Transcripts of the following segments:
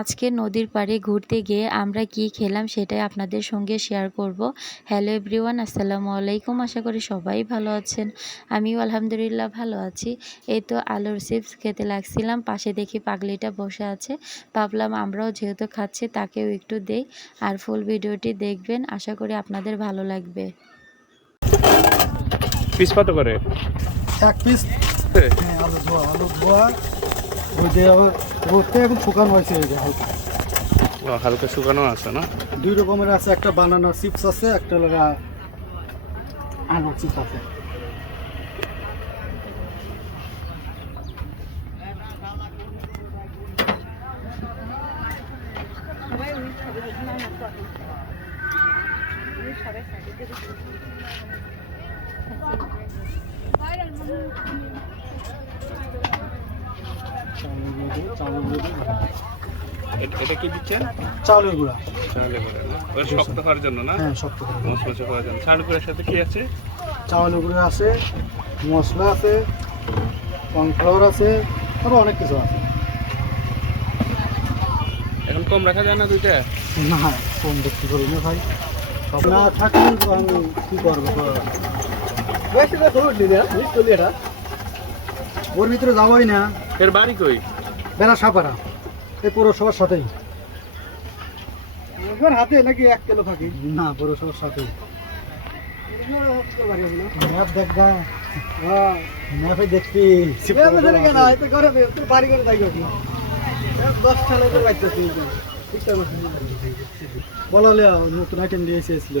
আজকে নদীর পাড়ে ঘুরতে গিয়ে আমরা কি খেলাম সেটাই আপনাদের সঙ্গে শেয়ার করব। হ্যালো এভরিওয়ান আসসালামু আলাইকুম। আশা করি সবাই ভালো আছেন। আমিও আলহামদুলিল্লাহ ভালো আছি। এই তো আলুর চিপস খেতে লাগছিলাম। পাশে দেখি পাগলিটা বসে আছে। ভাবলাম আমরাও যেহেতু খাচ্ছি তাকেও একটু দেই আর ফুল ভিডিওটি দেখবেন। আশা করি আপনাদের ভালো লাগবে। পিস কত করে? এক পিস হ্যাঁ আলু ধোয়া আলু ধোয়া। ওই যে রোদটা এখন শুকানো হয়েছে এই যে হালকা। হালকা শুকানো আছে না? দুই রকমের আছে একটা বানানা চিপস আছে একটা লাগা আনার চিপস আছে। এ- এটা কি দিচ্ছেন চাউলের গুঁড়া। ওই শক্ত হওয়ার জন্য না? হ্যাঁ শক্ত মশমশে করার জন্য। সাথে কি আছে? চাউলের গুঁড়া আছে মশলা আছে কর্নফ্লাওয়ার আছে আরও অনেক কিছু আছে। এখন কম রাখা যায় না দুইটা? না কম করি না ভাই? সব না থাকলে তো আমি কি করব? ওর ভিতরে যাওয়াই না। এর বাড়ি কই? বেলা সাপারা এই পৌরসভার সাথেই। হাতে নাকি এক কিলো থাকি? না পৌরসভার সাথেই। ম্যাপ দেখ গা ম্যাপে দেখবি বলালে নতুন আইটেম দিয়ে এসেছিল।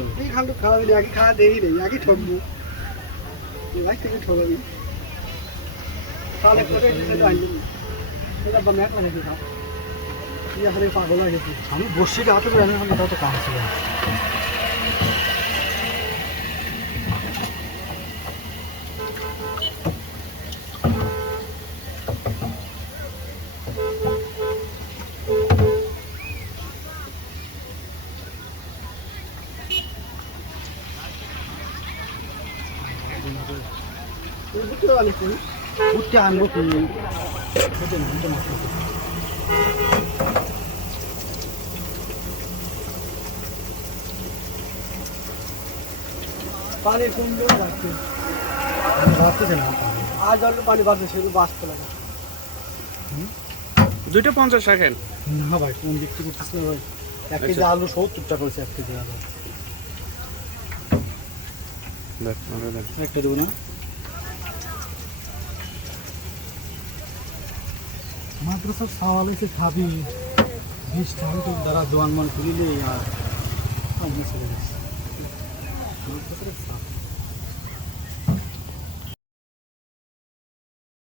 খাওয়া দেই রে আগে ঠকবো। ভাই থেকে ঠকাবি তাহলে করে এটা ম্যাপ মানে কি আসলে পাগল হয়ে গেছি আমি বসে গাতে জানি না তাও তো কাজ ছিল ঘুরতে আনব তুমি পানি সুন্দর যাচ্ছে। বাঁচতেছে না আজ অল্প পানি বাঁচছে সেগুলো বাঁচতে লাগে। দুইটা পঞ্চাশ রাখেন। না ভাই কোন দিক থেকে করতেছ না ভাই। এক কেজি আচ্ছা। আলু সত্তর টাকা করেছে এক কেজি আলু। দেখ। একটা দেবো না? মাত্র সব সওয়াল এসে খাবি টাকা তো দ্বারা দোয়ান মন খুলিলে আর চলে গেছে মাদ্রাসার।